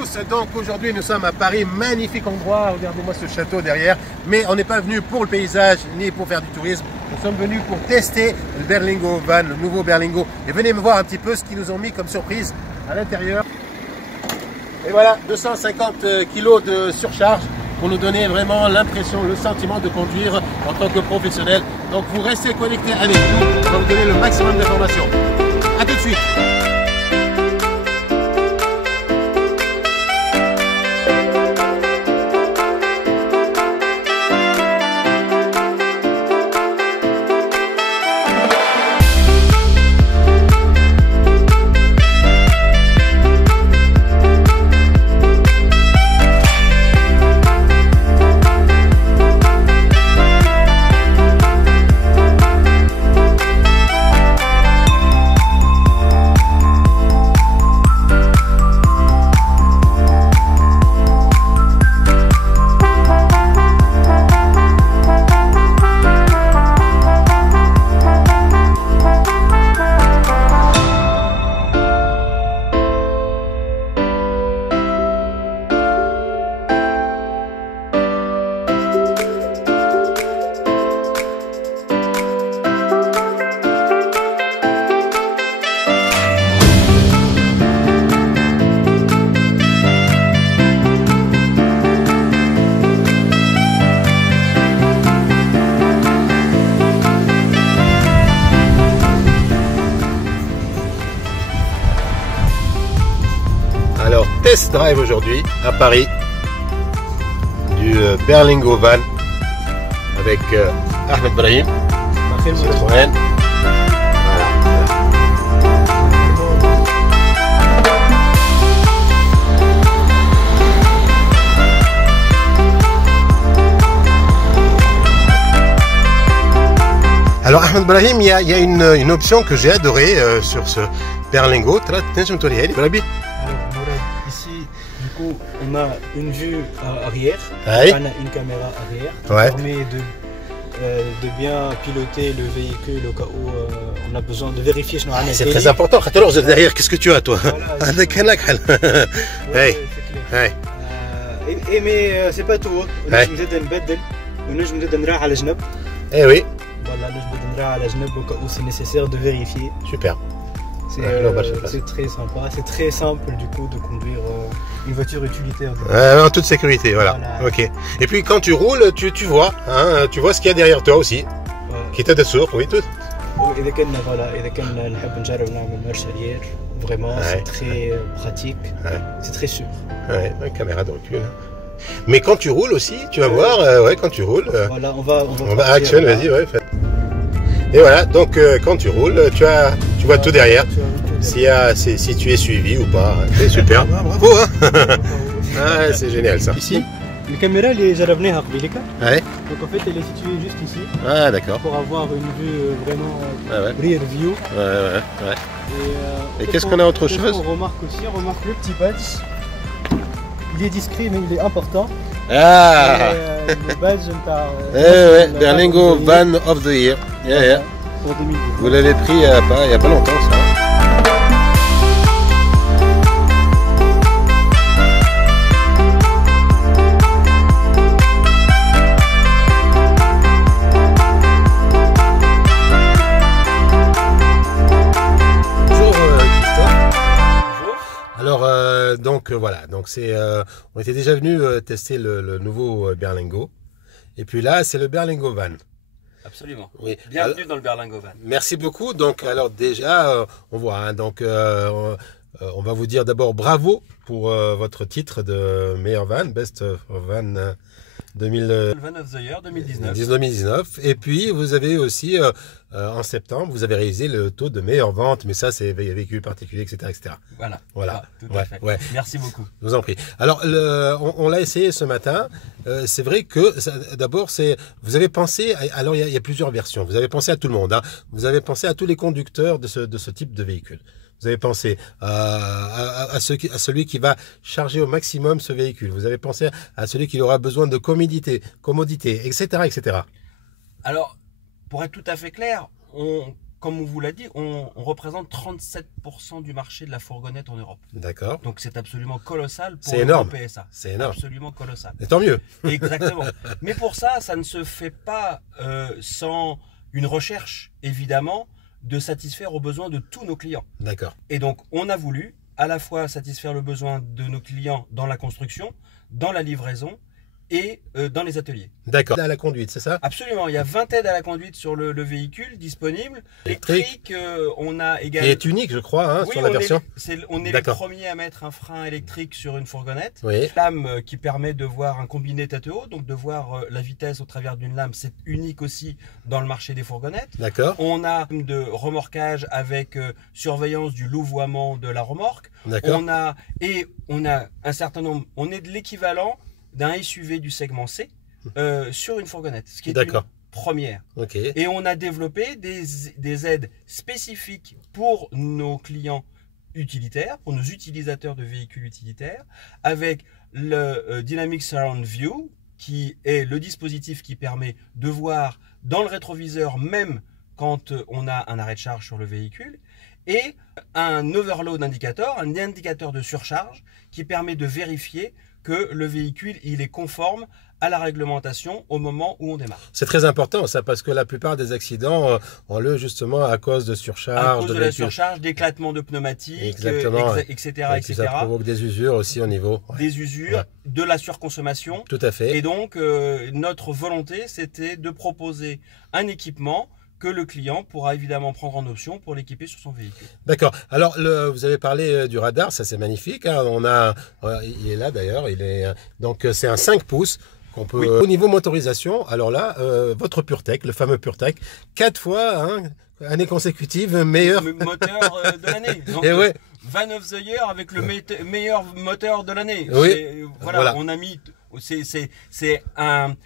tous, donc aujourd'hui nous sommes à Paris, magnifique endroit, regardez-moi ce château derrière, mais on n'est pas venu pour le paysage ni pour faire du tourisme, nous sommes venus pour tester le Berlingo Van, le nouveau Berlingo, et venez me voir un petit peu ce qu'ils nous ont mis comme surprise à l'intérieur. Et voilà, 250 kg de surcharge pour nous donner vraiment l'impression, le sentiment de conduire en tant que professionnel. Donc vous restez connectés avec nous, on va vous donner le maximum d'informations. A tout de suite. Alors, test drive aujourd'hui à Paris du Berlingo Van avec Ahmed Brahim, Citroën. Alors Ahmed Brahim, il y a une option que j'ai adorée sur ce Berlingo. Ici, du coup, on a une vue arrière, Aïe. on a une caméra arrière qui Ouais. permet de bien piloter le véhicule au cas où on a besoin de vérifier. C'est très important. Alors derrière, qu'est-ce que tu as toi? Voilà, Avec un lac. ouais, Hey. c'est clair. Hey. Mais c'est pas tout. On Ouais. a نبدل ونجم نراح على جنب. Eh oui, Voilà, نجم نراح على جنب au cas où c'est nécessaire de vérifier. super. C'est très sympa, c'est très simple du coup de conduire une voiture utilitaire. En toute sécurité, voilà. Voilà. Ok. Et puis quand tu roules, tu vois, hein, tu vois ce qu'il y a derrière toi aussi. Qui t'a des sourds, oui, tout. إذا كنا voilà, إذا كنا نحب نجرب نعمل marche arrière, vraiment Ouais. c'est très pratique, Ouais. c'est très sûr. Ouais, une caméra de recul. Mais quand tu roules aussi, tu vas voir, ouais, quand tu roules. Voilà, on On va partir, action, là. vas-y, ouais. Et voilà, donc quand tu roules, tu vois tout derrière. Tu as tout derrière. Si tu es suivi ou pas. C'est super. Bravo, hein. Ah, c'est génial ça. Ici. الكاميرا اللي جربناها قبيلك. Ouais. Donc en fait elle est située juste ici Ah, d'accord. pour avoir une vue vraiment Ouais. rear view. Ouais. Et qu'est-ce qu'on a autre chose? On remarque aussi, on remarque le petit badge. Il est discret mais il est important. Ah. Le badge Ouais, Berlingo Van of the Year. Yeah. pour 2010. Vous l'avez pris il y a pas longtemps ça. Bonjour Christophe. Bonjour. Alors donc voilà, donc on était déjà venu tester le nouveau Berlingo. Et puis là, c'est le Berlingo Van. Absolument. Oui. Bienvenue dans le Berlingo Van. Merci beaucoup. Donc, alors déjà, on voit. Hein, donc, on va vous dire d'abord bravo pour votre titre de meilleur van, Best Van 2000, Le Van of the Year 2019. 2019. Et puis, vous avez aussi, en septembre, vous avez réalisé le taux de meilleure vente. Mais ça, c'est véhicule particulier, etc. etc. Voilà. Voilà. Ah, tout à fait. Ouais. Merci beaucoup. Je vous en prie. Alors, on l'a essayé ce matin. C'est vrai que, d'abord, vous avez pensé, alors il y a plusieurs versions. Vous avez pensé à tout le monde. Hein. Vous avez pensé à tous les conducteurs de ce type de véhicule. Vous avez pensé à celui qui va charger au maximum ce véhicule. Vous avez pensé à celui qui aura besoin de commodité, etc., etc. Alors, pour être tout à fait clair, comme on vous l'a dit, on représente 37% du marché de la fourgonnette en Europe. D'accord. Donc c'est absolument colossal pour C'est énorme. PSA. C'est énorme. Absolument colossal. Et tant mieux. Exactement. Mais pour ça, ça ne se fait pas sans une recherche, évidemment, de satisfaire aux besoins de tous nos clients. D'accord. Et donc, on a voulu à la fois satisfaire le besoin de nos clients dans la construction, dans la livraison et dans les ateliers. D'accord. À la conduite, c'est ça? Absolument. Il y a 20 aides à la conduite sur le véhicule disponible. Électrique, on a également... Qui est unique, je crois, hein, oui, sur la version. On est les premiers à mettre un frein électrique sur une fourgonnette. Oui. Lame qui permet de voir un combiné tête haut, donc de voir la vitesse au travers d'une lame. C'est unique aussi dans le marché des fourgonnettes. D'accord. On a de remorquage avec surveillance du louvoiement de la remorque. D'accord. On a un certain nombre, on est de l'équivalent d'un SUV du segment C sur une fourgonnette, ce qui est une première. Ok. Et on a développé des aides spécifiques pour nos clients utilitaires, pour nos utilisateurs de véhicules utilitaires, avec le Dynamic Surround View, qui est le dispositif qui permet de voir dans le rétroviseur même quand on a un arrêt de charge sur le véhicule, et un overload indicator, un indicateur de surcharge qui permet de vérifier que le véhicule il est conforme à la réglementation au moment où on démarre. C'est très important ça, parce que la plupart des accidents ont lieu justement à cause de surcharge. À cause de la surcharge, d'éclatement de pneumatiques, etc. Et ça provoque des usures aussi au niveau. Des usures, de la surconsommation. Tout à fait. Et donc, notre volonté, c'était de proposer un équipement que le client pourra évidemment prendre en option pour l'équiper sur son véhicule. D'accord. Alors, vous avez parlé du radar, ça c'est magnifique. Hein. Il est là d'ailleurs. Donc c'est un 5 pouces qu'on peut. Oui. Au niveau motorisation, alors là, votre PureTech, le fameux PureTech, 4 fois, année consécutive, meilleur moteur de l'année. Et ouais. Van of the Year avec le meilleur moteur de l'année. Oui. Voilà, on a mis. C'est un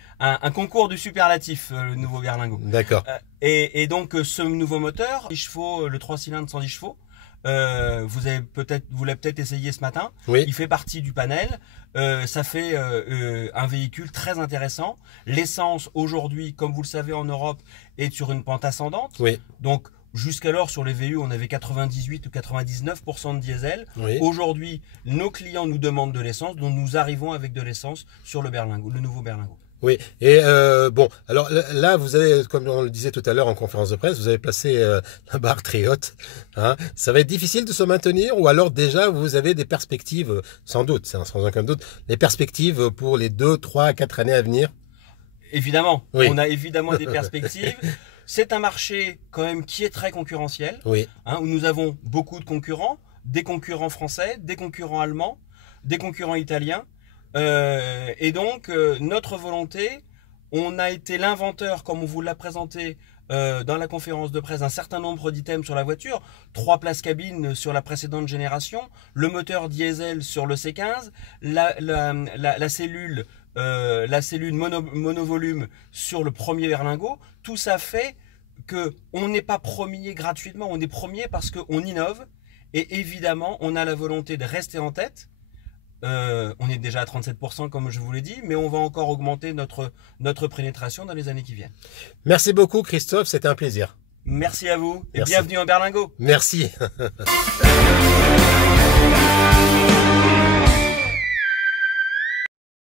concours du superlatif, le nouveau Berlingo. D'accord. Et donc ce nouveau moteur, 10 chevaux, le 3 cylindres 110 chevaux, vous l'avez peut-être essayé ce matin. Oui. Il fait partie du panel. Ça fait un véhicule très intéressant. L'essence aujourd'hui, comme vous le savez en Europe, est sur une pente ascendante. Oui. Donc jusqu'alors sur les VU, on avait 98 ou 99% de diesel. Oui. Aujourd'hui, nos clients nous demandent de l'essence, donc nous arrivons avec de l'essence sur le Berlingo, le nouveau Berlingo. Oui, et bon, alors là, vous avez, comme on le disait tout à l'heure en conférence de presse, vous avez placé la barre très haute. Hein. Ça va être difficile de se maintenir, ou alors déjà vous avez des perspectives, sans doute, sans aucun doute, des perspectives pour les 2, 3, 4 années à venir? Évidemment, oui. On a évidemment des perspectives. C'est un marché quand même qui est très concurrentiel, oui. Où nous avons beaucoup de concurrents, des concurrents français, des concurrents allemands, des concurrents italiens. Et donc, notre volonté, on a été l'inventeur, comme on vous l'a présenté dans la conférence de presse, un certain nombre d'items sur la voiture, 3 places cabines sur la précédente génération, le moteur diesel sur le C15, la cellule monovolume sur le premier Berlingo. Tout ça fait qu'on n'est pas premier gratuitement, on est premier parce qu'on innove et évidemment on a la volonté de rester en tête. On est déjà à 37% comme je vous l'ai dit, mais on va encore augmenter notre pénétration dans les années qui viennent. Merci beaucoup Christophe, c'était un plaisir. Merci à vous et Merci. bienvenue en Berlingo. Merci.